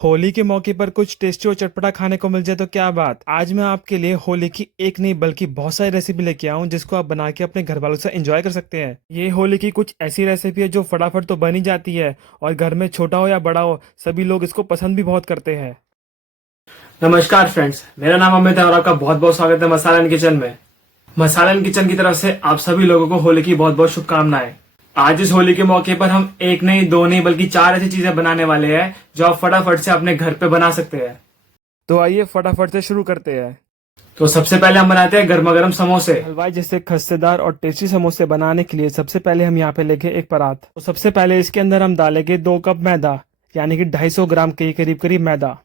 होली के मौके पर कुछ टेस्टी और चटपटा खाने को मिल जाए तो क्या बात। आज मैं आपके लिए होली की एक नहीं बल्कि बहुत सारी रेसिपी लेके आऊं जिसको आप बना के अपने घर वालों से एंजॉय कर सकते हैं। ये होली की कुछ ऐसी रेसिपी है जो फटाफट तो बन ही जाती है और घर में छोटा हो या बड़ा हो सभी लोग इसको पसंद भी बहुत करते हैं। नमस्कार फ्रेंड्स, मेरा नाम अमित है और आपका बहुत बहुत स्वागत है मसालन किचन में। मसालन किचन की तरफ से आप सभी लोगों को होली की बहुत बहुत शुभकामनाएं। आज इस होली के मौके पर हम एक नहीं दो नहीं बल्कि चार ऐसी चीजें बनाने वाले हैं जो आप फटाफट से अपने घर पे बना सकते हैं। तो आइए फटाफट से शुरू करते हैं। तो सबसे पहले हम बनाते हैं गर्मा गर्म समोसे। हलवाई जैसे खस्तेदार और टेस्टी समोसे बनाने के लिए सबसे पहले हम यहाँ पे लेंगे एक परात। तो सबसे पहले इसके अंदर हम डालेंगे 2 कप मैदा, यानी कि 250 ग्राम के करीब करीब मैदा।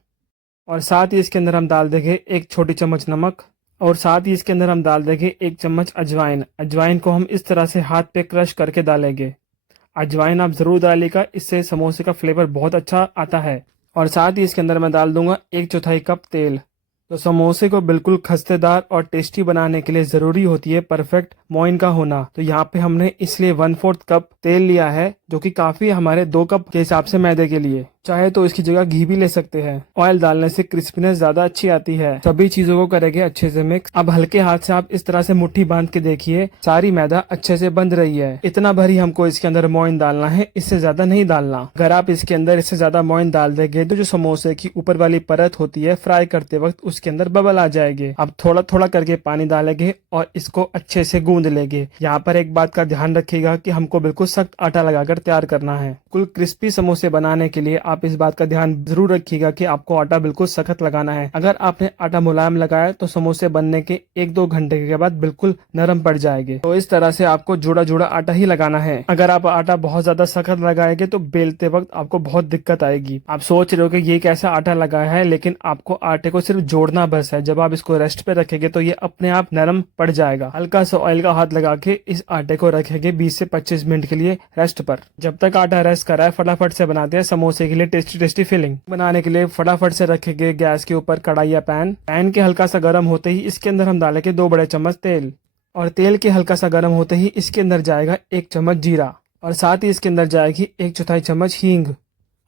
और साथ ही इसके अंदर हम डाल देंगे 1 छोटी चम्मच नमक। और साथ ही इसके अंदर हम डाल देंगे 1 चम्मच अजवाइन। अजवाइन को हम इस तरह से हाथ पे क्रश करके डालेंगे। अजवाइन आप ज़रूर डालिएगा, इससे समोसे का फ्लेवर बहुत अच्छा आता है। और साथ ही इसके अंदर मैं डाल दूंगा 1/4 कप तेल। तो समोसे को बिल्कुल खस्तेदार और टेस्टी बनाने के लिए ज़रूरी होती है परफेक्ट मोइन का होना। तो यहाँ पे हमने इसलिए 1/4 कप तेल लिया है, जो कि काफ़ी हमारे 2 कप के हिसाब से मैदे के लिए। चाहे तो इसकी जगह घी भी ले सकते हैं। ऑयल डालने से क्रिस्पीनेस ज्यादा अच्छी आती है। सभी चीजों को करेंगे अच्छे से मिक्स। अब हल्के हाथ से आप इस तरह से मुट्ठी बांध के देखिए, सारी मैदा अच्छे से बंध रही है। इतना भरी हमको इसके अंदर मोइन डालना है, इससे ज्यादा नहीं डालना। अगर आप इसके अंदर इससे ज्यादा मोइन डाल देंगे तो जो समोसे की ऊपर वाली परत होती है फ्राई करते वक्त उसके अंदर बबल आ जाएंगे। अब थोड़ा थोड़ा करके पानी डालेंगे और इसको अच्छे से गूंद लेंगे। यहाँ पर एक बात का ध्यान रखिएगा कि हमको बिल्कुल सख्त आटा लगाकर तैयार करना है। कुल क्रिस्पी समोसे बनाने के लिए आप इस बात का ध्यान जरूर रखिएगा कि आपको आटा बिल्कुल सख्त लगाना है। अगर आपने आटा मुलायम लगाया तो समोसे बनने के 1-2 घंटे के बाद बिल्कुल नरम पड़ जाएंगे। तो इस तरह से आपको जुड़ा जुड़ा आटा ही लगाना है। अगर आप आटा बहुत ज्यादा सख्त लगाएंगे तो बेलते वक्त आपको बहुत दिक्कत आएगी। आप सोच रहे हो कि ये कैसा आटा लगाया है, लेकिन आपको आटे को सिर्फ जोड़ना बस है। जब आप इसको रेस्ट पे रखेंगे तो ये अपने आप नरम पड़ जाएगा। हल्का सा ऑयल का हाथ लगा के इस आटे को रखेंगे 20 से 25 मिनट के लिए रेस्ट पर। जब तक आटा रेस्ट करा है फटाफट से बनाते हैं समोसे के लिए टेस्टी टेस्टी फिलिंग। बनाने के लिए फटाफट से रखेंगे गैस के ऊपर कढ़ाई या पैन। पैन के हल्का सा गर्म होते ही इसके अंदर हम डालेंगे 2 बड़े चम्मच तेल। और तेल के हल्का सा गर्म होते ही इसके अंदर जाएगा 1 चम्मच जीरा। और साथ ही इसके अंदर जाएगी 1/4 चम्मच हींग।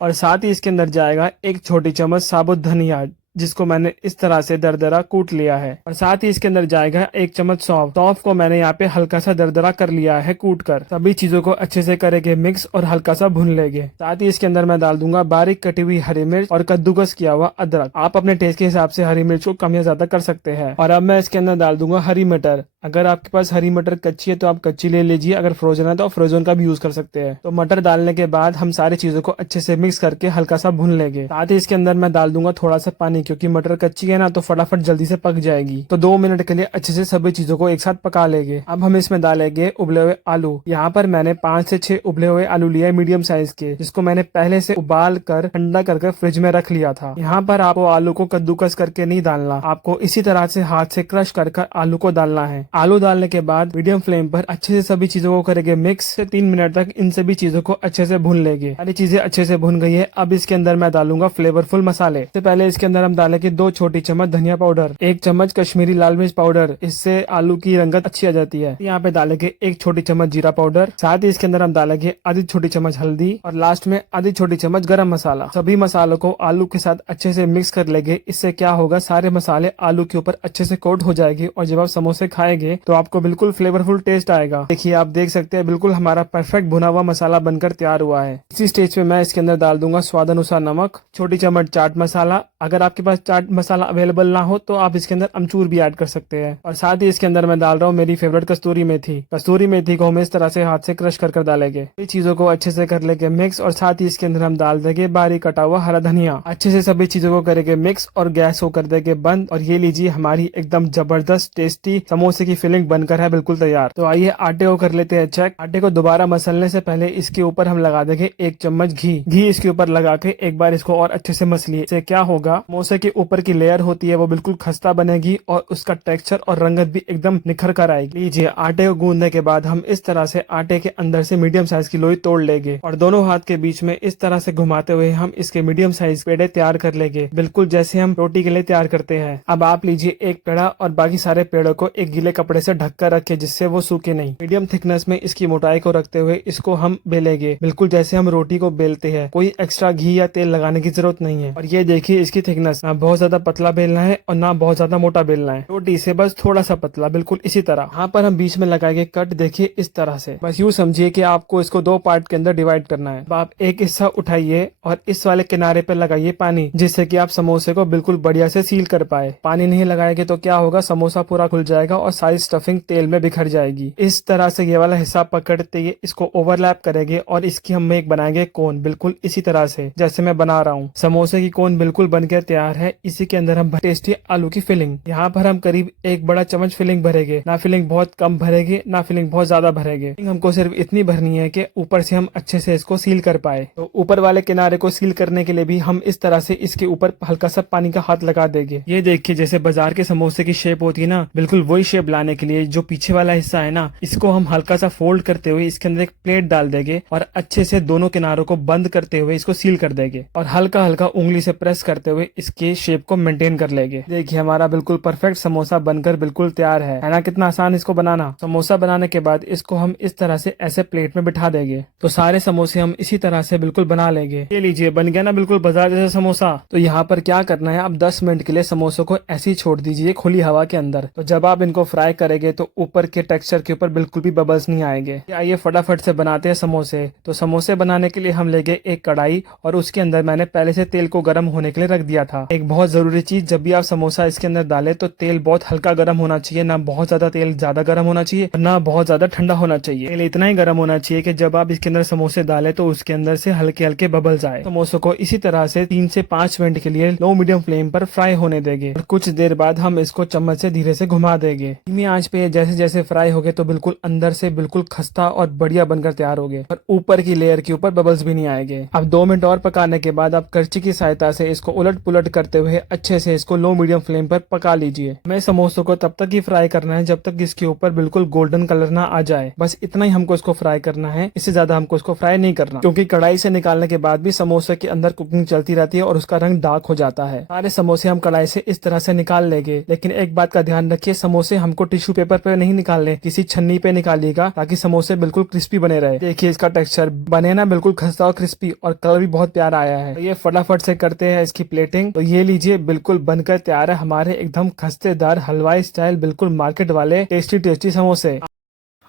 और साथ ही इसके अंदर जाएगा 1 छोटी चम्मच साबुत धनिया, जिसको मैंने इस तरह से दरदरा कूट लिया है। और साथ ही इसके अंदर जाएगा 1 चम्मच सौंफ। सौंफ को मैंने यहाँ पे हल्का सा दरदरा कर लिया है कूट कर। सभी चीजों को अच्छे से करेंगे मिक्स और हल्का सा भून लेंगे। साथ ही इसके अंदर मैं डाल दूंगा बारीक कटी हुई हरी मिर्च और कद्दूकस किया हुआ अदरक। आप अपने टेस्ट के हिसाब से हरी मिर्च को कम या ज्यादा कर सकते हैं। और अब मैं इसके अंदर डाल दूंगा हरी मटर। अगर आपके पास हरी मटर कच्ची है तो आप कच्ची ले लीजिए, अगर फ्रोजन है तो आप फ्रोजन का भी यूज कर सकते हैं। तो मटर डालने के बाद हम सारी चीजों को अच्छे से मिक्स करके हल्का सा भून लेंगे। साथ ही इसके अंदर मैं डाल दूंगा थोड़ा सा पानी, क्योंकि मटर कच्ची है ना तो फटाफट जल्दी से पक जाएगी। तो 2 मिनट के लिए अच्छे से सभी चीजों को एक साथ पका लेंगे। अब हम इसमें डालेंगे उबले हुए आलू। यहाँ पर मैंने 5 से 6 उबले हुए आलू लिए मीडियम साइज के, जिसको मैंने पहले से उबाल कर ठंडा करके फ्रिज में रख लिया था। यहाँ पर आपको आलू को कद्दूकस करके नहीं डालना, आपको इसी तरह से हाथ से क्रश कर आलू को डालना है। आलू डालने के बाद मीडियम फ्लेम पर अच्छे से सभी चीजों को करेंगे मिक्स। से 3 मिनट तक इन सभी चीजों को अच्छे से भून लेंगे। सारी चीजें अच्छे से भून गई है। अब इसके अंदर मैं डालूंगा फ्लेवरफुल मसाले। इससे पहले इसके अंदर हम डालेंगे 2 छोटी चम्मच धनिया पाउडर, 1 चम्मच कश्मीरी लाल मिर्च पाउडर, इससे आलू की रंगत अच्छी आ जाती है। यहाँ पे डालेंगे 1 छोटी चम्मच जीरा पाउडर। साथ ही इसके अंदर हम डालेंगे आधी छोटी चम्मच हल्दी और लास्ट में आधी छोटी चम्मच गरम मसाला। सभी मसालों को आलू के साथ अच्छे से मिक्स कर लेंगे। इससे क्या होगा, सारे मसाले आलू के ऊपर अच्छे से कोट हो जाएंगे और जब आप समोसे खाएंगे तो आपको बिल्कुल फ्लेवरफुल टेस्ट आएगा। देखिए आप देख सकते हैं बिल्कुल हमारा परफेक्ट भुना हुआ मसाला बनकर तैयार हुआ है। इसी स्टेज पे मैं इसके अंदर डाल दूंगा स्वाद अनुसार नमक, छोटी चम्मच चाट मसाला। अगर आपके पास चाट मसाला अवेलेबल ना हो तो आप इसके अंदर अमचूर भी ऐड कर सकते हैं। और साथ ही इसके अंदर मैं डाल रहा हूँ मेरी फेवरेट कस्तूरी मेथी। कस्तूरी मेथी को हम इस तरह से हाथ से क्रश कर डालेंगे। ये चीजों को अच्छे से कर लेंगे मिक्स। और साथ ही इसके अंदर हम डाल देंगे बारीक कटा हुआ हरा धनिया। अच्छे से सभी चीजों को करेंगे मिक्स और गैस को कर देंगे बंद। और ये लीजिए हमारी एकदम जबरदस्त टेस्टी समोसे की फिलिंग बनकर है बिल्कुल तैयार। तो आइए आटे को कर लेते हैं चेक। आटे को दोबारा मसलने से पहले इसके ऊपर हम लगा देंगे 1 चम्मच घी इसके ऊपर लगा के एक बार इसको और अच्छे से मसलिए। इससे क्या होगा, समोसे के ऊपर की लेयर होती है वो बिल्कुल खस्ता बनेगी और उसका टेक्सचर और रंगत भी एकदम निखर कर आएगी। लीजिए आटे को गूंदने के बाद हम इस तरह से आटे के अंदर से मीडियम साइज की लोई तोड़ लेंगे और दोनों हाथ के बीच में इस तरह से घुमाते हुए हम इसके मीडियम साइज पेड़े तैयार कर लेंगे, बिल्कुल जैसे हम रोटी के लिए तैयार करते हैं। अब आप लीजिए एक पेड़ा और बाकी सारे पेड़ों को एक गीले कपड़े से ढक कर रखे जिससे वो सूखे नहीं। मीडियम थिकनेस में इसकी मोटाई को रखते हुए इसको हम बेलेंगे, बिल्कुल जैसे हम रोटी को बेलते हैं। कोई एक्स्ट्रा घी या तेल लगाने की जरूरत नहीं है। और ये देखिए इसकी थिकनेस, ना बहुत ज्यादा पतला बेलना है और ना बहुत ज्यादा मोटा बेलना है, रोटी से बस थोड़ा सा पतला, बिल्कुल इसी तरह। यहाँ पर हम बीच में लगाएंगे कट, देखिए इस तरह से। बस यूँ समझिए कि आपको इसको 2 पार्ट के अंदर डिवाइड करना है। अब आप एक हिस्सा उठाइए और इस वाले किनारे पे लगाइए पानी, जिससे कि आप समोसे को बिल्कुल बढ़िया से सील कर पाए। पानी नहीं लगाएंगे तो क्या होगा, समोसा पूरा खुल जाएगा और सारी स्टफिंग तेल में बिखर जाएगी। इस तरह से ये वाला हिस्सा पकड़ते ही इसको ओवरलैप करेंगे और इसकी हम एक बनाएंगे कोन, बिल्कुल इसी तरह से जैसे मैं बना रहा हूँ। समोसे की कोन बिल्कुल बनकर तैयार है। इसी के अंदर हम टेस्टी आलू की फिलिंग, यहाँ पर हम करीब 1 बड़ा चम्मच फिलिंग भरेंगे। ना फिलिंग बहुत कम भरेंगे, ना फिलिंग बहुत ज्यादा भरेंगे। हमको सिर्फ इतनी भरनी है कि ऊपर से हम अच्छे से इसको सील कर पाए। तो ऊपर वाले किनारे को सील करने के लिए भी हम इस तरह से इसके ऊपर हल्का सा पानी का हाथ लगा देंगे। ये देखिए जैसे बाजार के समोसे की शेप होती है ना, बिल्कुल वही शेप लाने के लिए जो पीछे वाला हिस्सा है ना, इसको हम हल्का सा फोल्ड करते हुए इसके अंदर एक प्लेट डाल देंगे और अच्छे से दोनों किनारों को बंद करते हुए इसको सील कर देंगे और हल्का हल्का उंगली से प्रेस करते हुए इसके शेप को मेंटेन कर लेंगे। देखिए हमारा बिल्कुल परफेक्ट समोसा बनकर बिल्कुल तैयार है ना। कितना आसान इसको बनाना। समोसा बनाने के बाद इसको हम इस तरह से ऐसे प्लेट में बिठा देंगे। तो सारे समोसे हम इसी तरह से बिल्कुल बना लेंगे। ये लीजिए बन गया ना बिल्कुल बाजार जैसा समोसा। तो यहाँ पर क्या करना है, आप 10 मिनट के लिए समोसों को ऐसे ही छोड़ दीजिए खुली हवा के अंदर। तो जब आप इनको फ्राई करेंगे तो ऊपर के टेक्सचर के ऊपर बिल्कुल भी बबल्स नहीं आएंगे। आइए फटाफट से बनाते हैं समोसे। तो समोसे बनाने के लिए हम लेंगे एक कढ़ाई और उसके अंदर मैंने पहले से तेल को गर्म होने के लिए रख दिया था। एक बहुत जरूरी चीज, जब भी आप समोसा इसके अंदर डालें तो तेल बहुत हल्का गर्म होना चाहिए, ना बहुत ज्यादा तेल ज्यादा गर्म होना चाहिए, ना बहुत ज्यादा ठंडा होना चाहिए। तेल इतना ही गर्म होना चाहिए कि जब आप इसके अंदर समोसे डालें तो उसके अंदर से हल्के हल्के बबल्स आए। समोसों को इसी तरह से 3 से 5 मिनट के लिए लो मीडियम फ्लेम पर फ्राई होने देंगे और कुछ देर बाद हम इसको चम्मच से धीरे से घुमा देंगे। धीमी आंच पे जैसे जैसे फ्राई हो गए तो बिल्कुल अंदर से बिल्कुल खस्ता और बढ़िया बनकर तैयार हो गए और ऊपर की लेयर के ऊपर बबल्स भी नहीं आएंगे। अब 2 मिनट और पकाने के बाद आप करछी की सहायता से इसको उलट पुलट करते हुए अच्छे से इसको लो मीडियम फ्लेम पर पका लीजिए। हमें समोसों को तब तक ही फ्राई करना है जब तक इसके ऊपर बिल्कुल गोल्डन कलर ना आ जाए। बस इतना ही हमको इसको फ्राई करना है, इससे ज्यादा हमको इसको फ्राई नहीं करना, क्योंकि कढ़ाई से निकालने के बाद भी समोसे के अंदर कुकिंग चलती रहती है और उसका रंग डार्क हो जाता है। सारे समोसे हम कढ़ाई से इस तरह से निकाल लेंगे, लेकिन एक बात का ध्यान रखिए, समोसे हमको टिश्यू पेपर पे नहीं निकालने, किसी छन्नी पे निकालिएगा ताकि समोसे बिल्कुल क्रिस्पी बने रहे। देखिए इसका टेक्सचर बने ना बिल्कुल खस्ता और क्रिस्पी और कलर भी बहुत प्यारा आया है। तो ये फटाफट से करते हैं इसकी प्लेटिंग। तो ये लीजिए बिल्कुल बनकर तैयार है हमारे एकदम खस्तेदार हलवाई स्टाइल बिल्कुल मार्केट वाले टेस्टी टेस्टी समोसे।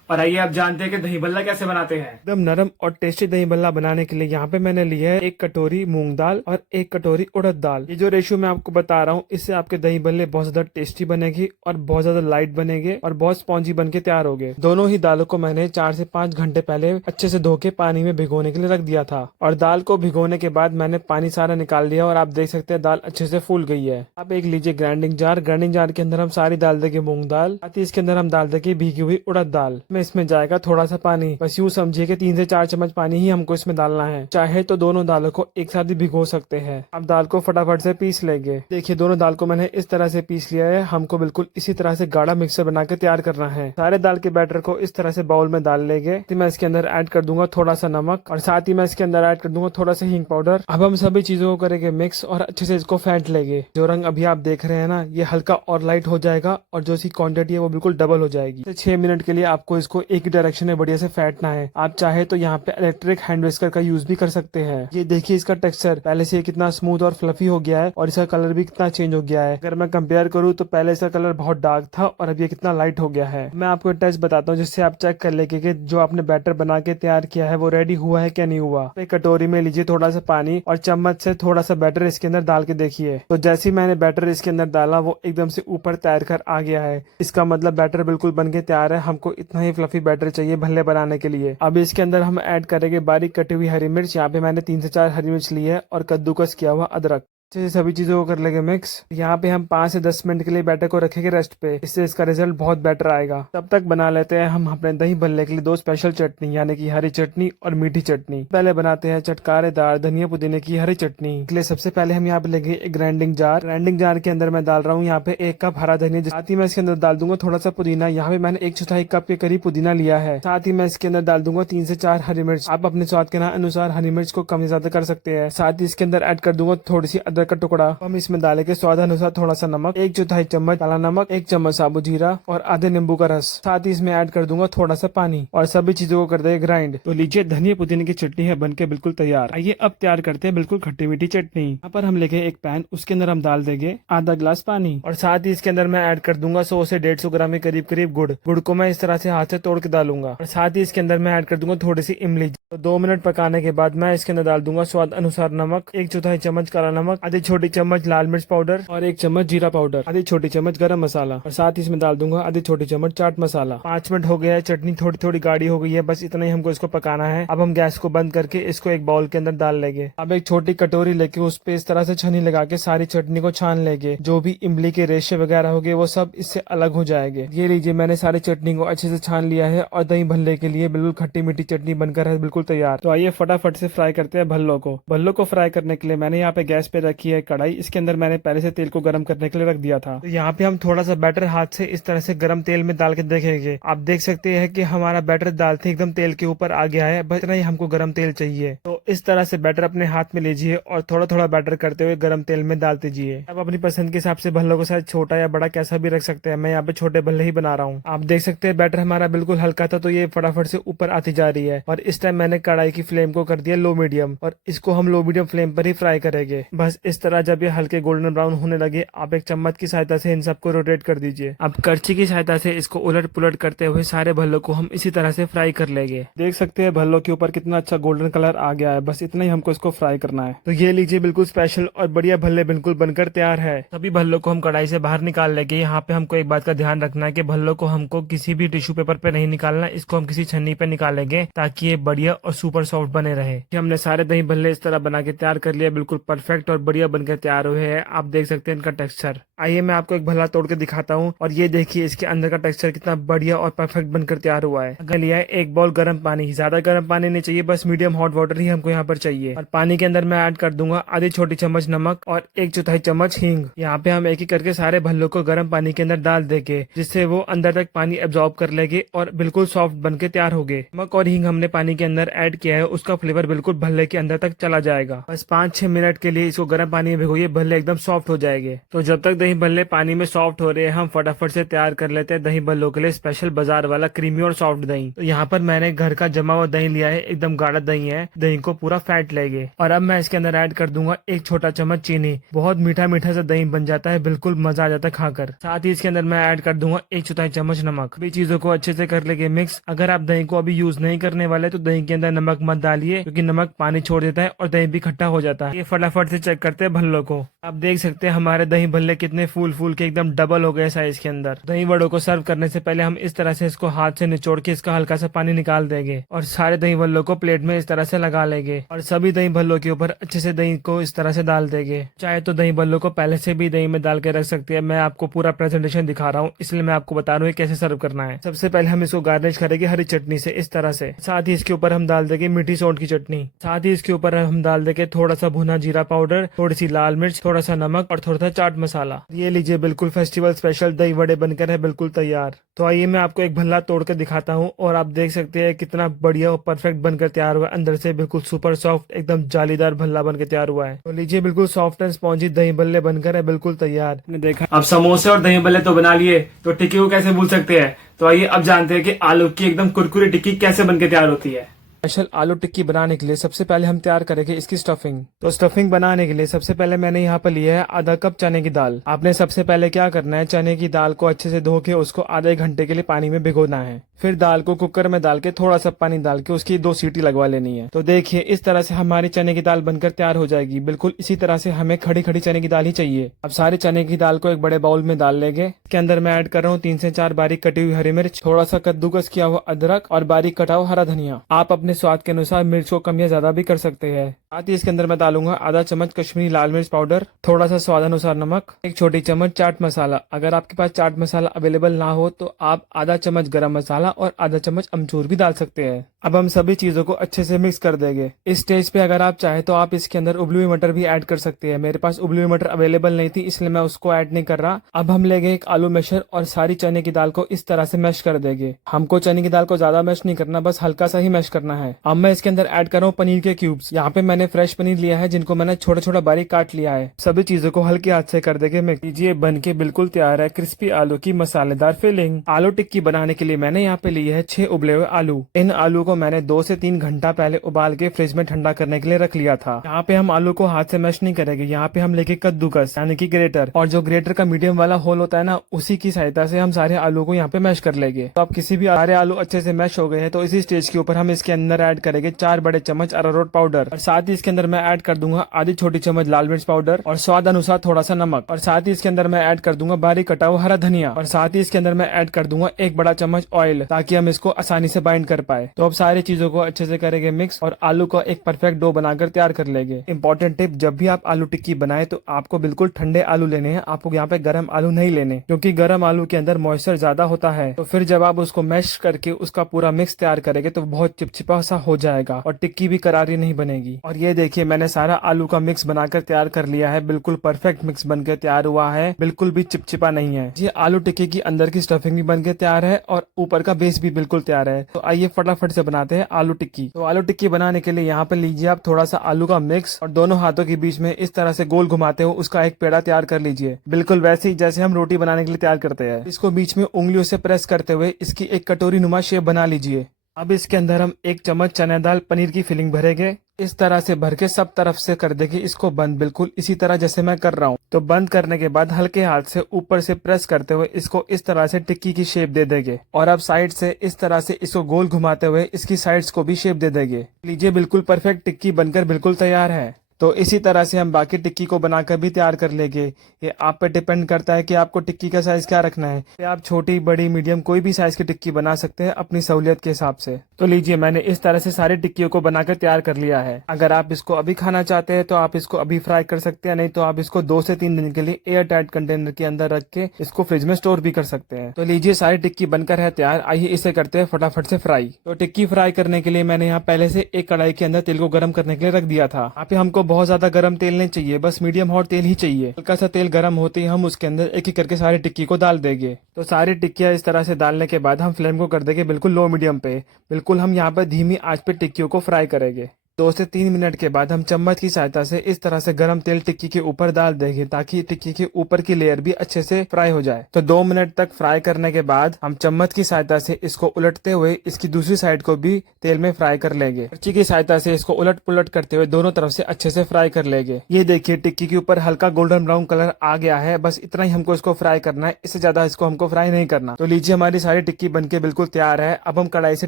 और आइए आप जानते हैं कि दही बल्ला कैसे बनाते हैं। एकदम नरम और टेस्टी दही बल्ला बनाने के लिए यहाँ पे मैंने लिया है 1 कटोरी मूंग दाल और 1 कटोरी उड़द दाल। ये जो रेशियो मैं आपको बता रहा हूँ, इससे आपके दही बल्ले बहुत ज्यादा टेस्टी बनेगी और बहुत ज्यादा लाइट बनेंगे और बहुत स्पॉन्जी बन के तैयार हो गए। दोनों ही दालों को मैंने 4 से 5 घंटे पहले अच्छे से धो के पानी में भिगोने के लिए रख दिया था और दाल को भिगोने के बाद मैंने पानी सारा निकाल दिया और आप देख सकते हैं दाल अच्छे से फूल गई है। अब एक लीजिए ग्राइंडिंग जार के अंदर हम सारी डाल देंगे मूंग दाल, साथ ही इसके अंदर हम डाल देंगे भीगी हुई उड़द दाल। इसमें जाएगा थोड़ा सा पानी, बस यूँ समझिए कि 3 से 4 चम्मच पानी ही हमको इसमें डालना है। चाहे तो दोनों दालों को एक साथ ही भिगो सकते हैं। अब दाल को फटाफट से पीस लेंगे। देखिए दोनों दाल को मैंने इस तरह से पीस लिया है। हमको बिल्कुल इसी तरह से गाढ़ा मिक्सर बना के तैयार करना है। सारे दाल के बैटर को इस तरह से बाउल में डाल लेंगे। मैं इसके अंदर ऐड कर दूंगा थोड़ा सा नमक और साथ ही मैं इसके अंदर ऐड कर दूंगा थोड़ा सा हींग पाउडर। अब हम सभी चीजों को करेंगे मिक्स और अच्छे से इसको फेंट लेंगे। जो रंग अभी आप देख रहे हैं ना, ये हल्का और लाइट हो जाएगा और जो इसकी क्वांटिटी है वो बिल्कुल डबल हो जाएगी। 6 मिनट के लिए आपको इसको एक ही डायरेक्शन में बढ़िया से फेंटना है। आप चाहे तो यहाँ पे इलेक्ट्रिक हैंड विस्कर का यूज भी कर सकते हैं। ये देखिए इसका टेक्सचर पहले से कितना स्मूथ और फ्लफी हो गया है और इसका कलर भी कितना चेंज हो गया है। अगर मैं कंपेयर करूँ तो पहले इसका कलर बहुत डार्क था और अब ये कितना लाइट हो गया है। मैं आपको टेस्ट बताता हूँ जिससे आप चेक कर लेंगे कि जो आपने बैटर बना के तैयार किया है वो रेडी हुआ है क्या नहीं हुआ। एक कटोरी में लीजिए थोड़ा सा पानी और चम्मच से थोड़ा सा बैटर इसके अंदर डाल के देखिए। तो जैसे ही मैंने बैटर इसके अंदर डाला वो एकदम से ऊपर तैर कर आ गया है। इसका मतलब बैटर बिल्कुल बन के तैयार है। हमको इतना ही फ्लफी बैटर चाहिए भल्ले बनाने के लिए। अब इसके अंदर हम ऐड करेंगे बारीक कटी हुई हरी मिर्च। यहाँ पे मैंने 3 से 4 हरी मिर्च ली है और कद्दूकस किया हुआ अदरक। अच्छे से सभी चीजों को कर लेंगे मिक्स। यहाँ पे हम 5 से 10 मिनट के लिए बैटर को रखेंगे रेस्ट पे। इससे इसका रिजल्ट बहुत बेटर आएगा। तब तक बना लेते हैं हम अपने दही भल्ले के लिए 2 स्पेशल चटनी, यानी कि हरी चटनी और मीठी चटनी। पहले बनाते हैं चटकारेदार धनिया पुदीने की हरी चटनी। इसलिए सबसे पहले हम यहाँ पे लेंगे एक ग्राइंडिंग जार के अंदर मैं डाल रहा हूँ यहाँ पे 1 कप हरा धनिया। साथ ही मैं इसके अंदर डाल दूंगा थोड़ा सा पुदीना। यहाँ पे मैंने 1/4 कप के करीब पुदीना लिया है। साथ ही मैं इसके अंदर डाल दूंगा 3 से 4 हरी मिर्च। आप अपने स्वाद के अनुसार हरी मिर्च को कम ज्यादा कर सकते हैं। साथ ही इसके अंदर ऐड कर दूंगा थोड़ी सी अदरक का टुकड़ा। हम इसमें डालेंगे स्वाद अनुसार थोड़ा सा नमक, 1/4 चम्मच काला नमक, 1 चम्मच साबुत जीरा और आधे नींबू का रस। साथ ही इसमें ऐड कर दूंगा थोड़ा सा पानी और सभी चीजों को कर देंगे ग्राइंड। तो लीजिए धनिया पुदीने की चटनी है बनके बिल्कुल तैयार। आइए अब तैयार करते हैं बिल्कुल खट्टी मीठी चटनी। यहाँ पर हम लेंगे एक पैन, उसके अंदर हम डाल देंगे आधा ग्लास पानी और साथ ही इसके अंदर मैं ऐड कर दूंगा 100 से 150 ग्राम के करीब करीब गुड़ को मैं इस तरह से हाथ से तोड़ के डालूंगा और साथ ही इसके अंदर मैं ऐड कर दूंगा थोड़ी सी इमली। तो 2 मिनट पकाने के बाद मैं इसके अंदर डाल दूंगा स्वाद अनुसार नमक, 1/4 चम्मच काला नमक, आधी छोटी चम्मच लाल मिर्च पाउडर और 1 चम्मच जीरा पाउडर, आधी छोटी चम्मच गरम मसाला और साथ ही इसमें डाल दूंगा आधी छोटी चम्मच चाट मसाला। 5 मिनट हो गया है, चटनी थोड़ी थोड़ी गाढ़ी हो गई है, बस इतना ही हमको इसको पकाना है। अब हम गैस को बंद करके इसको एक बाउल के अंदर डाल लेंगे। अब एक छोटी कटोरी लेके उस पे इस तरह से छन्नी लगा के सारी चटनी को छान लेंगे। जो भी इमली के रेशे वगैरह हो गए वो सब इससे अलग हो जाएंगे। ये लीजिए मैंने सारी चटनी को अच्छे से छान लिया है और दही भल्ले के लिए बिल्कुल खट्टी मीठी चटनी बनकर है बिल्कुल तैयार। तो आइए फटाफट से फ्राई करते हैं भल्लों को। भल्लों को फ्राई करने के लिए मैंने यहाँ पे गैस पे रखी है कढ़ाई। इसके अंदर मैंने पहले से तेल को गर्म करने के लिए रख दिया था। तो यहाँ पे हम थोड़ा सा बैटर हाथ से इस तरह से गर्म तेल में डाल के देखेंगे। आप देख सकते हैं कि हमारा बैटर डालते एकदम तेल के ऊपर आ गया है, बस इतना ही हमको गर्म तेल चाहिए। तो इस तरह से बैटर अपने हाथ में लीजिए और थोड़ा थोड़ा बैटर करते हुए गर्म तेल में डाल दीजिए। अब अपनी पसंद के हिसाब से भल्लों को शायद छोटा या बड़ा कैसा भी रख सकते हैं। मैं यहाँ पे छोटे भल्ले ही बना रहा हूँ। आप देख सकते हैं बैटर हमारा बिल्कुल हल्का था तो ये फटाफट से ऊपर आती जा रही है और इस टाइम मैंने कढ़ाई की फ्लेम को कर दिया लो मीडियम और इसको हम लो मीडियम फ्लेम पर ही फ्राई करेंगे। बस इस तरह जब ये हल्के गोल्डन ब्राउन होने लगे आप एक चम्मच की सहायता से इन सबको रोटेट कर दीजिए। अब करछी की सहायता से इसको उलट पुलट करते हुए सारे भल्लों को हम इसी तरह से फ्राई कर लेंगे। देख सकते हैं भल्लों के ऊपर कितना अच्छा गोल्डन कलर आ गया है, बस इतना ही हमको इसको फ्राई करना है। तो ये लीजिए बिल्कुल स्पेशल और बढ़िया भल्ले बिल्कुल बनकर तैयार है। सभी भल्लों को हम कढ़ाई से बाहर निकाल लेंगे। यहाँ पे हमको एक बात का ध्यान रखना है कि भल्लों को हमको किसी भी टिश्यू पेपर पे नहीं निकालना, इसको हम किसी छन्नी पे निकालेंगे ताकि ये बढ़िया और सुपर सॉफ्ट बने रहे। हमने सारे दही भल्ले इस तरह बना के तैयार कर लिया, बिल्कुल परफेक्ट और बढ़िया बनकर तैयार हुए हैं। आप देख सकते हैं इनका टेक्सचर। आइए मैं आपको एक भल्ला तोड़ के दिखाता हूँ और ये देखिए इसके अंदर का टेक्सचर कितना बढ़िया और परफेक्ट बनकर तैयार हुआ है। अगर लिया है एक बाउल गर्म पानी, ज्यादा गर्म पानी नहीं चाहिए, बस मीडियम हॉट वाटर ही हमको यहाँ पर चाहिए। और पानी के अंदर मैं ऐड कर दूंगा आधी छोटी चम्मच नमक और 1/4 चम्मच हींग। यहाँ पे हम एक एक करके सारे भल्लों को गर्म पानी के अंदर डाल देंगे जिससे वो अंदर तक पानी एब्जॉर्ब कर लेंगे और बिल्कुल सॉफ्ट बनके तैयार हो गए। नमक और हींग हमने पानी के अंदर ऐड किया है, उसका फ्लेवर बिल्कुल भल्ले के अंदर तक चला जाएगा। बस 5-6 मिनट के लिए इसको गर्म पानी में भिगोइए, भल्ले एकदम सॉफ्ट हो जाएंगे। तो जब तक दही भल्ले पानी में सॉफ्ट हो रहे हैं हम फटाफट से तैयार कर लेते हैं दही भल्लों के लिए स्पेशल बाजार वाला क्रीमी और सॉफ्ट दही। तो यहाँ पर मैंने घर का जमा हुआ दही लिया है, एकदम गाढ़ा दही है। दही को पूरा फैट लेंगे और अब मैं इसके अंदर ऐड कर दूंगा 1 छोटा चम्मच चीनी। बहुत मीठा मीठा सा दही बन जाता है, बिल्कुल मजा आ जाता है खाकर। साथ ही इसके अंदर मैं ऐड कर दूंगा 1/4 चम्मच नमक। सभी चीजों को अच्छे से कर लेंगे मिक्स। अगर आप दही को अभी यूज नहीं करने वाले तो दही के अंदर नमक मत डालिए क्योंकि नमक पानी छोड़ देता है और दही भी खट्टा हो जाता है। ये फटाफट से चेक करते हैं भल्लों को। आप देख सकते हैं हमारे दही भल्ले कितने फूल फूल के एकदम डबल हो गए साइज के अंदर। दही वड़ों को सर्व करने से पहले हम इस तरह से इसको हाथ से निचोड़ के इसका हल्का सा पानी निकाल देंगे और सारे दही भल्लों को प्लेट में इस तरह से लगा लेंगे और सभी दही भल्लों के ऊपर अच्छे से दही को इस तरह से डाल देंगे। चाहे तो दही भल्लों को पहले से भी दही में डाल के रख सकते हैं। मैं आपको पूरा प्रेजेंटेशन दिखा रहा हूँ इसलिए मैं आपको बता रहा हूँ कैसे सर्व करना है। सबसे पहले हम इसको गार्निश करेंगे हरी चटनी से इस तरह से। साथ ही इसके ऊपर हम डाल देंगे मीठी सौंठ की चटनी। साथ ही इसके ऊपर हम डाल देंगे थोड़ा सा भुना जीरा पाउडर, थोड़ी सी लाल मिर्च, थोड़ा सा नमक और थोड़ा सा चाट मसाला। ये लीजिए बिल्कुल फेस्टिवल स्पेशल दही वड़े बनकर है बिल्कुल तैयार। तो आइए मैं आपको एक भल्ला तोड़ के दिखाता हूँ और आप देख सकते हैं कितना बढ़िया और परफेक्ट बनकर तैयार हुआ है। अंदर से बिल्कुल सुपर सॉफ्ट एकदम जालीदार भल्ला बनकर तैयार हुआ है। तो लीजिए बिल्कुल सॉफ्ट एंड स्पॉन्जी दही भल्ले बनकर है बिल्कुल तैयार। देखा अब समोसे और दही भल्ले तो बना लिए, तो टिक्की को कैसे भूल सकते हैं। तो आइए अब जानते हैं कि आलू की एकदम कुरकुरी टिक्की कैसे बनकर तैयार होती है। स्पेशल आलू टिक्की बनाने के लिए सबसे पहले हम तैयार करेंगे इसकी स्टफिंग। तो स्टफिंग बनाने के लिए सबसे पहले मैंने यहाँ पर लिया है आधा कप चने की दाल। आपने सबसे पहले क्या करना है, चने की दाल को अच्छे से धो के उसको आधे घंटे के लिए पानी में भिगोना है। फिर दाल को कुकर में डाल के थोड़ा सा पानी डाल के उसकी 2 सीटी लगवा लेनी है। तो देखिए इस तरह से हमारी चने की दाल बनकर तैयार हो जाएगी। बिल्कुल इसी तरह से हमें खड़ी खड़ी चने की दाल ही चाहिए। अब सारे चने की दाल को एक बड़े बाउल में डाल लेंगे। इसके अंदर मैं ऐड कर रहा हूँ 3 से 4 बारीक कटी हुई हरी मिर्च, थोड़ा सा कद्दूकस किया हुआ अदरक और बारीक कटा हुआ हरा धनिया। आप अपने स्वाद के अनुसार मिर्च को कम या ज्यादा भी कर सकते हैं। साथ ही इसके अंदर मैं डालूंगा आधा चम्मच कश्मीरी लाल मिर्च पाउडर, थोड़ा सा स्वाद अनुसार नमक, 1 छोटी चम्मच चाट मसाला। अगर आपके पास चाट मसाला अवेलेबल ना हो तो आप आधा चम्मच गरम मसाला और आधा चम्मच अमचूर भी डाल सकते हैं। अब हम सभी चीजों को अच्छे से मिक्स कर देंगे। इस स्टेज पे अगर आप चाहे तो आप इसके अंदर उबली हुई मटर भी ऐड कर सकते हैं। मेरे पास उबली हुई मटर अवेलेबल नहीं थी, इसलिए मैं उसको ऐड नहीं कर रहा। अब हम लेंगे एक आलू मैशर और सारी चने की दाल को इस तरह से मैश कर देंगे। हमको चने की दाल को ज्यादा मैश नहीं करना, बस हल्का सा ही मैश करना है। अब मैं इसके अंदर ऐड कर रहा हूँ पनीर के क्यूब्स। यहाँ पे मैंने फ्रेश पनीर लिया है, जिनको मैंने छोटा छोटा बारीक काट लिया है। सभी चीजों को हल्के हाथ से कर देंगे मिक्स। लीजिए बन के बिल्कुल तैयार है क्रिस्पी आलू की मसालेदार फिलिंग। आलू टिक्की बनाने के लिए मैंने यहाँ पे लिए है 6 उबले हुए आलू। इन आलू को मैंने 2 से 3 घंटा पहले उबाल के फ्रिज में ठंडा करने के लिए रख लिया था। यहाँ पे हम आलू को हाथ से मैश नहीं करेंगे, यहाँ पे हम लेके कद्दूकस यानी कि ग्रेटर, और जो ग्रेटर का मीडियम वाला होल होता है ना, उसी की सहायता से हम सारे आलू को यहाँ पे मैश कर लेंगे। तो अब किसी भी सारे आलू अच्छे से मैश हो गए हैं तो इसी स्टेज के ऊपर हम इसके अंदर ऐड करेंगे 4 बड़े चम्मच अरारोट पाउडर, और साथ ही इसके अंदर मैं ऐड कर दूंगा आधी छोटी चम्मच लाल मिर्च पाउडर, और स्वाद अनुसार थोड़ा सा नमक, और साथ ही इसके अंदर मैं ऐड कर दूंगा बारीक कटा हुआ हरा धनिया, और साथ ही इसके अंदर मैं ऐड कर दूंगा 1 बड़ा चम्मच ऑयल, ताकि हम इसको आसानी से बाइंड कर पाए। तो अब सारी चीजों को अच्छे से करेंगे मिक्स और आलू का एक परफेक्ट डो बनाकर तैयार कर लेंगे। इंपॉर्टेंट टिप, जब भी आप आलू टिक्की बनाए तो आपको बिल्कुल ठंडे आलू लेने हैं, आपको यहाँ पे गर्म आलू नहीं लेने, क्योंकि गर्म आलू के अंदर मॉइस्चर ज्यादा होता है। तो फिर जब आप उसको मैश करके उसका पूरा मिक्स तैयार करेंगे तो बहुत चिपचिपा सा हो जाएगा और टिक्की भी करारी नहीं बनेगी। और ये देखिए मैंने सारा आलू का मिक्स बनाकर तैयार कर लिया है, बिल्कुल परफेक्ट मिक्स बनकर तैयार हुआ है, बिल्कुल भी चिपचिपा नहीं है। ये आलू टिक्की की अंदर की स्टफिंग भी बनकर तैयार है और ऊपर का बेस भी बिल्कुल तैयार है। तो आइए फटाफट से बनाते हैं आलू टिक्की। तो आलू टिक्की बनाने के लिए यहाँ पे लीजिए आप थोड़ा सा आलू का मिक्स और दोनों हाथों के बीच में इस तरह से गोल घुमाते हो उसका एक पेड़ा तैयार कर लीजिए, बिल्कुल वैसे ही जैसे हम रोटी बनाने के लिए तैयार करते हैं। इसको बीच में उंगलियों से प्रेस करते हुए इसकी एक कटोरी नुमा शेप बना लीजिए। अब इसके अंदर हम 1 चम्मच चना दाल पनीर की फिलिंग भरेंगे। इस तरह से भर के सब तरफ से कर देंगे इसको बंद, बिल्कुल इसी तरह जैसे मैं कर रहा हूँ। तो बंद करने के बाद हल्के हाथ से ऊपर से प्रेस करते हुए इसको इस तरह से टिक्की की शेप दे देंगे, और अब साइड से इस तरह से इसको गोल घुमाते हुए इसकी साइड्स को भी शेप दे देंगे। लीजिए बिल्कुल परफेक्ट टिक्की बनकर बिल्कुल तैयार है। तो इसी तरह से हम बाकी टिक्की को बनाकर भी तैयार कर लेंगे। ये आप पे डिपेंड करता है कि आपको टिक्की का साइज क्या रखना है। तो आप छोटी बड़ी मीडियम कोई भी साइज की टिक्की बना सकते हैं अपनी सहूलियत के हिसाब से। तो लीजिए मैंने इस तरह से सारी टिक्कियों को बनाकर तैयार कर लिया है। अगर आप इसको अभी खाना चाहते हैं तो आप इसको अभी फ्राई कर सकते हैं, नहीं तो आप इसको 2 से 3 दिन के लिए एयर टाइट कंटेनर के अंदर रख के इसको फ्रिज में स्टोर भी कर सकते हैं। तो लीजिए सारी टिक्की बनकर है तैयार। आइए इसे करते हैं फटाफट से फ्राई। तो टिक्की फ्राई करने के लिए मैंने यहाँ पहले से एक कढ़ाई के अंदर तेल को गर्म करने के लिए रख दिया था। यहाँ पे हमको बहुत ज्यादा गर्म तेल नहीं चाहिए, बस मीडियम हॉट तेल ही चाहिए। हल्का सा तेल गर्म होते ही हम उसके अंदर एक एक करके सारी टिक्की को डाल देंगे। तो सारी टिक्कियां इस तरह से डालने के बाद हम फ्लेम को कर देंगे बिल्कुल लो मीडियम पे। बिल्कुल हम यहाँ पर धीमी आंच पे टिक्कियों को फ्राई करेंगे। 2 से 3 मिनट के बाद हम चम्मच की सहायता से इस तरह से गरम तेल टिक्की के ऊपर डाल देंगे, ताकि टिक्की के ऊपर की लेयर भी अच्छे से फ्राई हो जाए। तो 2 मिनट तक फ्राई करने के बाद हम चम्मच की सहायता से इसको उलटते हुए इसकी दूसरी साइड को भी तेल में फ्राई कर लेंगे। मिर्ची की सहायता से इसको उलट पुलट करते हुए दोनों तरफ से अच्छे से फ्राई कर लेंगे। ये देखिए टिक्की के ऊपर हल्का गोल्डन ब्राउन कलर आ गया है, बस इतना ही हमको इसको फ्राई करना है, इससे ज्यादा इसको हमको फ्राई नहीं करना। तो लीजिए हमारी सारी टिक्की बनके बिल्कुल तैयार है। अब हम कढ़ाई से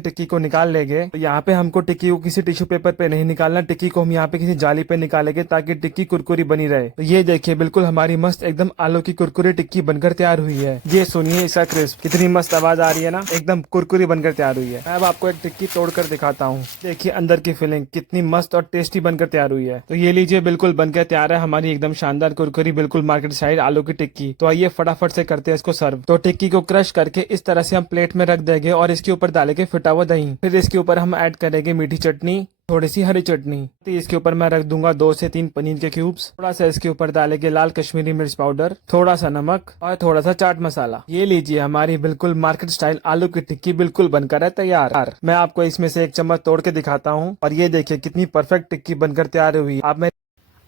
टिक्की को निकाल लेंगे। तो यहाँ पे हमको टिक्की को किसी टिश्यू पेपर पे नहीं निकालना, टिक्की को हम यहाँ पे किसी जाली पे निकालेंगे ताकि टिक्की कुरकुरी बनी रहे। तो ये देखिए बिल्कुल हमारी मस्त एकदम आलू की कुरकुरी टिक्की बनकर तैयार हुई है। ये सुनिए इसका क्रिस्प, कितनी मस्त आवाज आ रही है ना, एकदम कुरकुरी बनकर तैयार हुई है। मैं अब आपको एक टिक्की तोड़कर दिखाता हूँ। देखिए अंदर की फिलिंग कितनी मस्त और टेस्टी बनकर तैयार हुई है। तो ये लीजिए बिल्कुल बनकर तैयार है हमारी एकदम शानदार कुरकुरी बिल्कुल मार्केट साइड आलू की टिक्की। तो आइए फटाफट से करते हैं इसको सर्व। तो टिक्की को क्रश करके इस तरह से हम प्लेट में रख देंगे और इसके ऊपर डालेंगे फिटा हुआ दही। फिर इसके ऊपर हम ऐड करेंगे मीठी चटनी, थोड़ी सी हरी चटनी। तो इसके ऊपर मैं रख दूंगा 2 से 3 पनीर के क्यूब्स। थोड़ा सा इसके ऊपर डालेंगे लाल कश्मीरी मिर्च पाउडर, थोड़ा सा नमक और थोड़ा सा चाट मसाला। ये लीजिए हमारी बिल्कुल मार्केट स्टाइल आलू की टिक्की बिल्कुल बनकर है तैयार। मैं आपको इसमें से एक चम्मच तोड़ के दिखाता हूँ और ये देखिए कितनी परफेक्ट टिक्की बनकर तैयार हुई।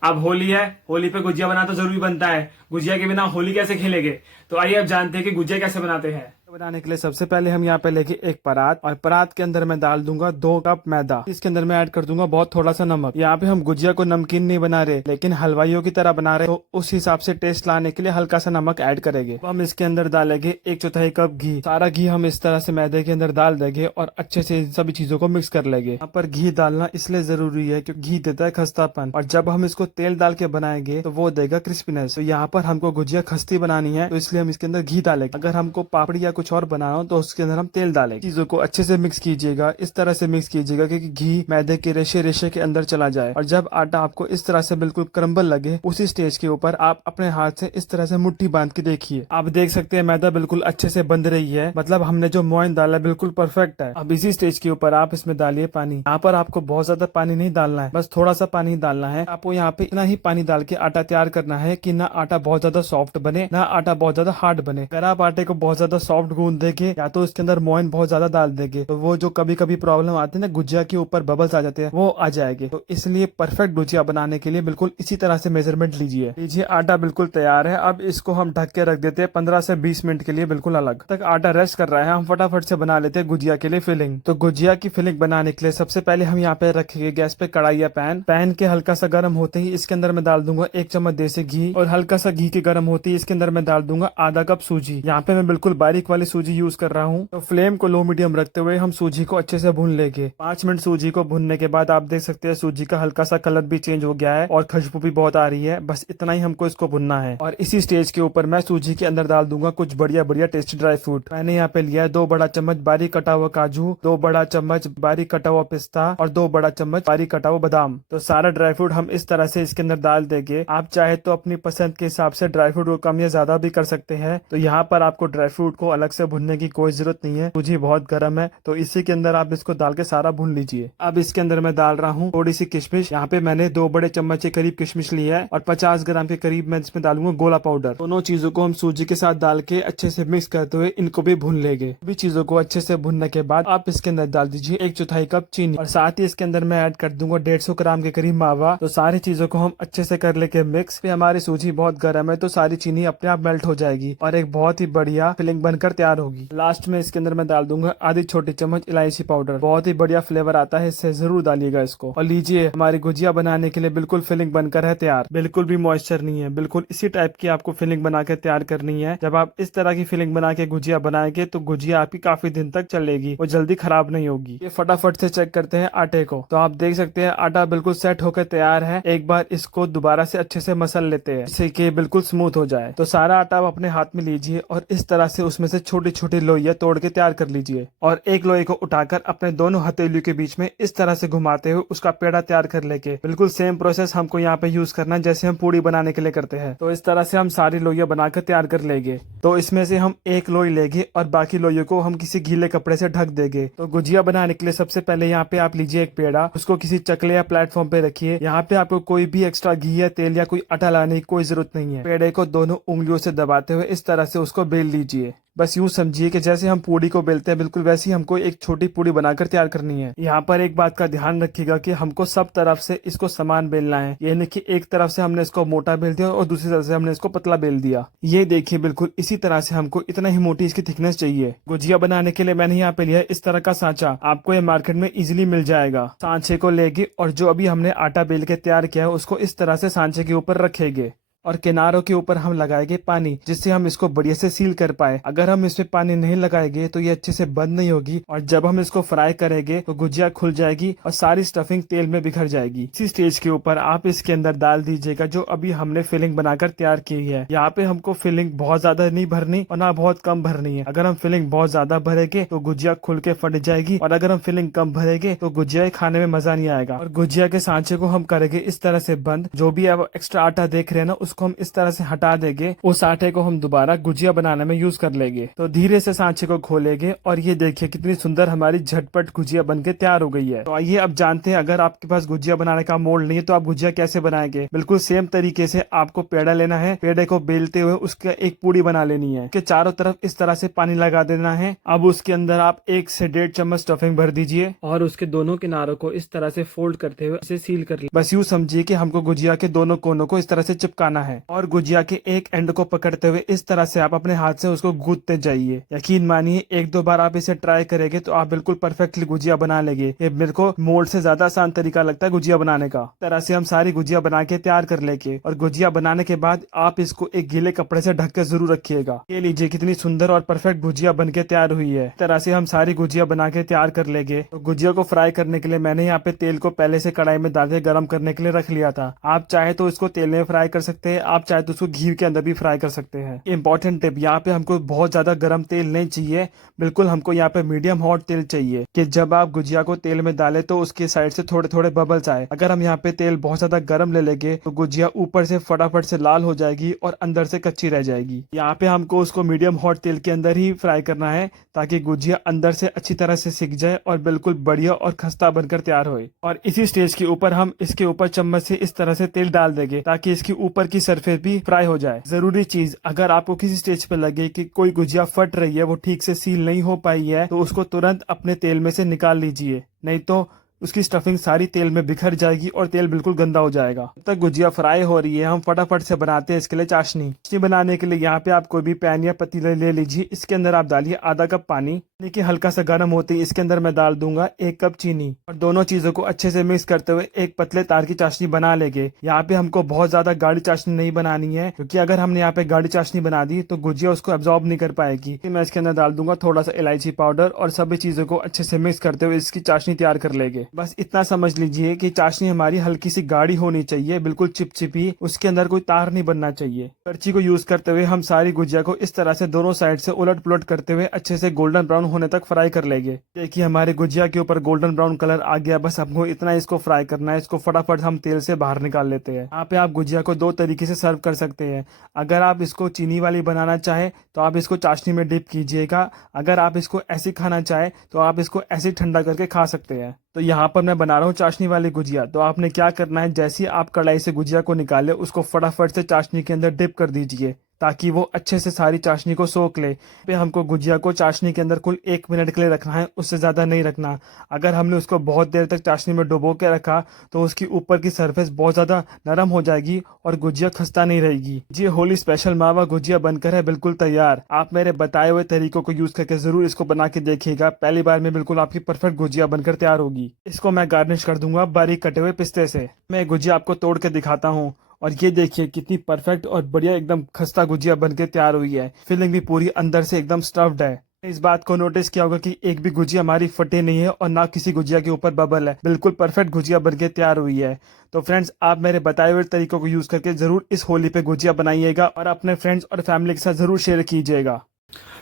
अब होली है, होली पे गुजिया बनाना तो जरूरी बनता है। गुजिया के बिना होली कैसे खेलेंगे? तो आइए अब जानते हैं कि गुजिया कैसे बनाते हैं। बनाने के लिए सबसे पहले हम यहाँ पे लेके एक परात, और परात के अंदर मैं डाल दूंगा 2 कप मैदा। इसके अंदर मैं ऐड कर दूंगा बहुत थोड़ा सा नमक। यहाँ पे हम गुजिया को नमकीन नहीं बना रहे, लेकिन हलवाइयों की तरह बना रहे, तो उस हिसाब से टेस्ट लाने के लिए हल्का सा नमक ऐड करेंगे। तो हम इसके अंदर डालेंगे 1/4 कप घी। सारा घी हम इस तरह से मैदे के अंदर डाल देंगे और अच्छे से इन सभी चीजों को मिक्स कर लेंगे। यहाँ पर घी डालना इसलिए जरूरी है क्योंकि घी देता है खस्तापन, और जब हम इसको तेल डाल के बनाएंगे तो वो देगा क्रिस्पीनेस। तो यहाँ पर हमको गुजिया खस्ती बनानी है, तो इसलिए हम इसके अंदर घी डालेंगे। अगर हमको पापड़ी या कुछ कुछ और बना रहा हूँ तो उसके अंदर हम तेल डालेंगे। चीजों को अच्छे से मिक्स कीजिएगा, इस तरह से मिक्स कीजिएगा कि घी मैदे के रेशे रेशे के अंदर चला जाए। और जब आटा आपको इस तरह से बिल्कुल क्रम्बल लगे, उसी स्टेज के ऊपर आप अपने हाथ से इस तरह से मुट्ठी बांध के देखिए। आप देख सकते हैं मैदा बिल्कुल अच्छे से बंध रही है, मतलब हमने जो मोइन डाला बिल्कुल परफेक्ट है। अब इसी स्टेज के ऊपर आप इसमें डालिए पानी। यहाँ पर आपको बहुत ज्यादा पानी नहीं डालना है, बस थोड़ा सा पानी डालना है। आपको यहाँ पे इतना ही पानी डाल के आटा तैयार करना है कि ना आटा बहुत ज्यादा सॉफ्ट बने, ना आटा बहुत ज्यादा हार्ड बने। अगर आप आटे को बहुत ज्यादा सॉफ्ट गूंद देंगे या तो इसके अंदर मोइन बहुत ज्यादा डाल देंगे तो वो जो कभी कभी प्रॉब्लम आती है ना, गुजिया के ऊपर बबल्स आ जाते हैं, वो आ जाएंगे। तो इसलिए परफेक्ट गुजिया बनाने के लिए बिल्कुल इसी तरह से मेजरमेंट लीजिए। आटा बिल्कुल तैयार है। अब इसको हम ढक के रख देते हैं 15 से 20 मिनट के लिए बिल्कुल अलग। तक आटा रेस्ट कर रहा है, हम फटाफट से बना लेते हैं गुजिया के लिए फिलिंग। तो गुजिया की फिलिंग बनाने के लिए सबसे पहले हम यहाँ पे रखेंगे गैस पे कढ़ाई या पैन के हल्का सा गर्म होते ही इसके अंदर मैं डाल दूंगा 1 चम्मच देसी घी, और हल्का सा घी के गर्म होते ही इसके अंदर मैं डाल दूंगा आधा कप सूजी। यहाँ पे मैं बिल्कुल बारीक वाली सूजी यूज कर रहा हूँ। तो फ्लेम को लो मीडियम रखते हुए हम सूजी को अच्छे से भून लेंगे। 5 मिनट सूजी को भूनने के बाद आप देख सकते हैं सूजी का हल्का सा कलर भी चेंज हो गया है और खुशबू भी बहुत आ रही है। बस इतना ही हमको इसको भुनना है। और इसी स्टेज के ऊपर मैं सूजी के अंदर डाल दूंगा कुछ बढ़िया बढ़िया टेस्टी ड्राई फ्रूट। मैंने यहाँ पे लिया है 2 बड़ा चम्मच बारीक कटा हुआ काजू, 2 बड़ा चम्मच बारीक कटा हुआ पिस्ता और 2 बड़ा चम्मच बारीक कटा हुआ बादाम। तो सारा ड्राई फ्रूट हम इस तरह से इसके अंदर डाल देंगे। आप चाहे तो अपनी पसंद के हिसाब से ड्राई फ्रूट को कम या ज्यादा भी कर सकते हैं। तो यहाँ पर आपको ड्राई फ्रूट को अलग से भुनने की कोई जरूरत नहीं है, सूजी बहुत गर्म है। तो इसी के अंदर आप इसको डाल के सारा भून लीजिए। अब इसके अंदर मैं डाल रहा हूँ थोड़ी सी किशमिश। यहाँ पे मैंने 2 बड़े चम्मच के करीब किशमिश लिया है और 50 ग्राम के करीब मैं इसमें डालूंगा गोला पाउडर। दोनों चीजों को हम सूजी के साथ डाल के अच्छे से मिक्स करते हुए इनको भी भून लेंगे। सभी चीजों को अच्छे से भूनने के बाद आप इसके अंदर डाल दीजिए 1/4 कप चीनी, और साथ ही इसके अंदर मैं ऐड कर दूंगा 150 ग्राम के करीब मावा। तो सारी चीजों को हम अच्छे से कर लेके मिक्स। पे हमारी सूजी बहुत गर्म है तो सारी चीनी अपने आप मेल्ट हो जाएगी और एक बहुत ही बढ़िया फिलिंग बनकर तैयार होगी। लास्ट में इसके अंदर मैं डाल दूंगा आधी छोटी चम्मच इलायची पाउडर। बहुत ही बढ़िया फ्लेवर आता है, इससे जरूर डालिएगा इसको। और लीजिए, हमारी गुजिया बनाने के लिए बिल्कुल फिलिंग बनकर है तैयार। बिल्कुल भी मॉइस्चर नहीं है, बिल्कुल इसी टाइप की आपको फिलिंग बना के तैयार करनी है। जब आप इस तरह की फिलिंग बना के गुजिया बनाएंगे तो गुजिया आपकी काफी दिन तक चलेगी, वो जल्दी खराब नहीं होगी। ये फटाफट से चेक करते हैं आटे को। तो आप देख सकते हैं आटा बिल्कुल सेट होकर तैयार है। एक बार इसको दोबारा से अच्छे से मसल लेते हैं जिससे कि बिल्कुल स्मूथ हो जाए। तो सारा आटा आप अपने हाथ में लीजिए और इस तरह से उसमें से छोटी छोटी लोइयां तोड़ के तैयार कर लीजिए। और एक लोई को उठाकर अपने दोनों हथेलियों के बीच में इस तरह से घुमाते हुए उसका पेड़ा तैयार कर लेके बिल्कुल सेम प्रोसेस हमको यहाँ पे यूज करना है जैसे हम पूड़ी बनाने के लिए करते हैं। तो इस तरह से हम सारी लोइयां बनाकर तैयार कर लेंगे। तो इसमें से हम एक लोई लेंगे और बाकी लोइयों को हम किसी गीले कपड़े से ढक देंगे। तो गुजिया बनाने के लिए सबसे पहले यहाँ पे आप लीजिए एक पेड़ा, उसको किसी चकले या प्लेटफॉर्म पे रखिए। यहाँ पे आपको कोई भी एक्स्ट्रा घी या तेल या कोई आटा लाने की कोई जरूरत नहीं है। पेड़े को दोनों उंगलियों से दबाते हुए इस तरह से उसको बेल लीजिए। बस यूं समझिए कि जैसे हम पूड़ी को बेलते हैं बिल्कुल वैसे ही हमको एक छोटी पूड़ी बनाकर तैयार करनी है। यहाँ पर एक बात का ध्यान रखिएगा कि हमको सब तरफ से इसको समान बेलना है। ये नहीं कि एक तरफ से हमने इसको मोटा बेल दिया और दूसरी तरफ से हमने इसको पतला बेल दिया। ये देखिए बिल्कुल इसी तरह से हमको इतना ही मोटी इसकी थिकनेस चाहिए। गुजिया बनाने के लिए मैंने यहाँ पे लिया है इस तरह का सांचा। आपको ये मार्केट में इजिली मिल जाएगा। सांचे को लेंगे और जो अभी हमने आटा बेल के तैयार किया है उसको इस तरह से सांचे के ऊपर रखेंगे और किनारों के ऊपर हम लगाएंगे पानी, जिससे हम इसको बढ़िया से सील कर पाए। अगर हम इसमें पानी नहीं लगाएंगे तो ये अच्छे से बंद नहीं होगी और जब हम इसको फ्राई करेंगे तो गुजिया खुल जाएगी और सारी स्टफिंग तेल में बिखर जाएगी। इसी स्टेज के ऊपर आप इसके अंदर डाल दीजिएगा जो अभी हमने फिलिंग बनाकर तैयार की है। यहाँ पे हमको फिलिंग बहुत ज्यादा नहीं भरनी और ना बहुत कम भरनी है। अगर हम फिलिंग बहुत ज्यादा भरेंगे तो गुजिया खुल के फट जाएगी और अगर हम फिलिंग कम भरेंगे तो गुजिया खाने में मजा नहीं आएगा। और गुजिया के सांचे को हम करेंगे इस तरह से बंद। जो भी आप एक्स्ट्रा आटा देख रहे हैं ना उसको हम इस तरह से हटा देंगे। उस आटे को हम दोबारा गुजिया बनाने में यूज कर लेंगे। तो धीरे से सांचे को खोलेंगे और ये देखिए कितनी सुंदर हमारी झटपट गुजिया बनके तैयार हो गई है। तो आइए अब जानते हैं अगर आपके पास गुजिया बनाने का मोल्ड नहीं है तो आप गुजिया कैसे बनाएंगे। बिल्कुल सेम तरीके से आपको पेड़ा लेना है। पेड़े को बेलते हुए उसके एक पूड़ी बना लेनी है। उसके चारों तरफ इस तरह से पानी लगा देना है। अब उसके अंदर आप 1 से 1.5 चम्मच स्टफिंग भर दीजिए और उसके दोनों किनारों को इस तरह से फोल्ड करते हुए इसे सील कर बस यूं समझिए कि हमको गुजिया के दोनों कोनों को इस तरह से चिपकाना है और गुजिया के एक एंड को पकड़ते हुए इस तरह से आप अपने हाथ से उसको गूंथते जाइए। यकीन मानिए 1-2 बार आप इसे ट्राई करेंगे तो आप बिल्कुल परफेक्टली गुजिया बना लेंगे। ये मेरे को मोल्ड से ज्यादा आसान तरीका लगता है गुजिया बनाने का। इस तरह से हम सारी गुजिया बना के तैयार कर लेंगे और गुजिया बनाने के बाद आप इसको एक गीले कपड़े से ढक के जरूर रखिएगा। ये लीजिए कितनी सुंदर और परफेक्ट गुजिया बनके तैयार हुई है। इस तरह से हम सारी गुजिया बना के तैयार कर लेंगे। तो गुजिया को फ्राई करने के लिए मैंने यहाँ पे तेल को पहले से कढ़ाई में डाल के गर्म करने के लिए रख लिया था। आप चाहे तो इसको तेल में फ्राई कर सकते है, आप चाहे तो उसको घी के अंदर भी फ्राई कर सकते हैं। इंपॉर्टेंट टिप, यहाँ पे हमको बहुत ज्यादा गर्म तेल नहीं चाहिए, बिल्कुल हमको यहाँ पे मीडियम हॉट तेल चाहिए कि जब आप गुजिया को तेल में डालें तो उसके साइड से थोड़े थोड़े बबल्स आए। अगर हम यहाँ पे तेल बहुत ज्यादा गर्म ले लेंगे तो गुजिया ऊपर से फटाफट से लाल हो जाएगी और अंदर से कच्ची रह जाएगी। यहाँ पे हमको उसको मीडियम हॉट तेल के अंदर ही फ्राई करना है ताकि गुजिया अंदर से अच्छी तरह से सिक जाए और बिल्कुल बढ़िया और खस्ता बनकर तैयार होए। और इसी स्टेज के ऊपर हम इसके ऊपर चम्मच से इस तरह से तेल डाल देंगे ताकि इसकी ऊपर की सरफेस भी फ्राई हो जाए। जरूरी चीज, अगर आपको किसी स्टेज पे लगे कि कोई गुजिया फट रही है, वो ठीक से सील नहीं हो पाई है, तो उसको तुरंत अपने तेल में से निकाल लीजिए, नहीं तो उसकी स्टफिंग सारी तेल में बिखर जाएगी और तेल बिल्कुल गंदा हो जाएगा। जब तक गुजिया फ्राई हो रही है हम फटाफट से बनाते हैं इसके लिए चाशनी। चाशनी बनाने के लिए यहाँ पे आप कोई भी पैन या पतीला ले लीजिए, इसके अंदर आप डालिए आधा कप पानी। देखिए हल्का सा गर्म होते ही इसके अंदर मैं डाल दूंगा 1 कप चीनी और दोनों चीजों को अच्छे से मिक्स करते हुए एक पतले तार की चाशनी बना लेंगे। यहाँ पे हमको बहुत ज्यादा गाढ़ी चाशनी नहीं बनानी है, क्योंकि अगर हमने यहाँ पे गाढ़ी चाशनी बना दी तो गुजिया उसको एब्जॉर्ब नहीं कर पाएगी। मैं इसके अंदर डाल दूंगा थोड़ा सा इलायची पाउडर और सभी चीजों को अच्छे से मिक्स करते हुए इसकी चाशनी तैयार कर लेंगे। बस इतना समझ लीजिए कि चाशनी हमारी हल्की सी गाढ़ी होनी चाहिए, बिल्कुल चिपचिपी, उसके अंदर कोई तार नहीं बनना चाहिए। करछी को यूज करते हुए हम सारी गुजिया को इस तरह से दोनों साइड से उलट पुलट करते हुए अच्छे से गोल्डन ब्राउन होने तक फ्राई कर लेंगे। देखिए हमारे गुजिया के ऊपर गोल्डन ब्राउन कलर आ गया, बस हमको इतना इसको फ्राई करना है। इसको फटाफट हम तेल से बाहर निकाल लेते हैं। यहाँ पे आप गुजिया को 2 तरीके से सर्व कर सकते हैं। अगर आप इसको चीनी वाली बनाना चाहे तो आप इसको चाशनी में डिप कीजिएगा, अगर आप इसको ऐसे खाना चाहे तो आप इसको ऐसे ठंडा करके खा सकते हैं। तो यहाँ पर मैं बना रहा हूँ चाशनी वाली गुजिया। तो आपने क्या करना है, जैसे ही आप कढ़ाई से गुजिया को निकाले उसको फटाफट से चाशनी के अंदर डिप कर दीजिए ताकि वो अच्छे से सारी चाशनी को सोख ले। पे हमको गुजिया को चाशनी के अंदर कुल 1 मिनट के लिए रखना है, उससे ज्यादा नहीं रखना। अगर हमने उसको बहुत देर तक चाशनी में डुबो के रखा तो उसकी ऊपर की सरफेस बहुत ज्यादा नरम हो जाएगी और गुजिया खस्ता नहीं रहेगी। ये होली स्पेशल मावा गुजिया बनकर है बिल्कुल तैयार। आप मेरे बताए हुए तरीकों को यूज करके जरूर इसको बना के देखिएगा, पहली बार में बिल्कुल आपकी परफेक्ट गुजिया बनकर तैयार होगी। इसको मैं गार्निश कर दूंगा बारीक कटे हुए पिस्ते से। मैं गुजिया आपको तोड़ के दिखाता हूँ और ये देखिए कितनी परफेक्ट और बढ़िया एकदम खस्ता गुजिया बनके तैयार हुई है। फिलिंग भी पूरी अंदर से एकदम स्टफ्ड है। इस बात को नोटिस किया होगा कि एक भी गुजिया हमारी फटे नहीं है और ना किसी गुजिया के ऊपर बबल है, बिल्कुल परफेक्ट गुजिया बनके तैयार हुई है। तो फ्रेंड्स, आप मेरे बताए हुए तरीकों को यूज करके जरूर इस होली पे गुजिया बनाइएगा और अपने फ्रेंड्स और फैमिली के साथ जरूर शेयर कीजिएगा।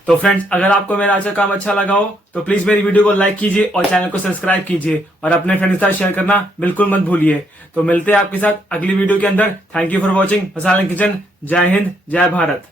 तो फ्रेंड्स, अगर आपको मेरा आज का काम अच्छा लगा हो तो प्लीज मेरी वीडियो को लाइक कीजिए और चैनल को सब्सक्राइब कीजिए और अपने फ्रेंड्स के साथ शेयर करना बिल्कुल मत भूलिए। तो मिलते हैं आपके साथ अगली वीडियो के अंदर। थैंक यू फॉर वॉचिंग मसालन किचन। जय हिंद, जय भारत।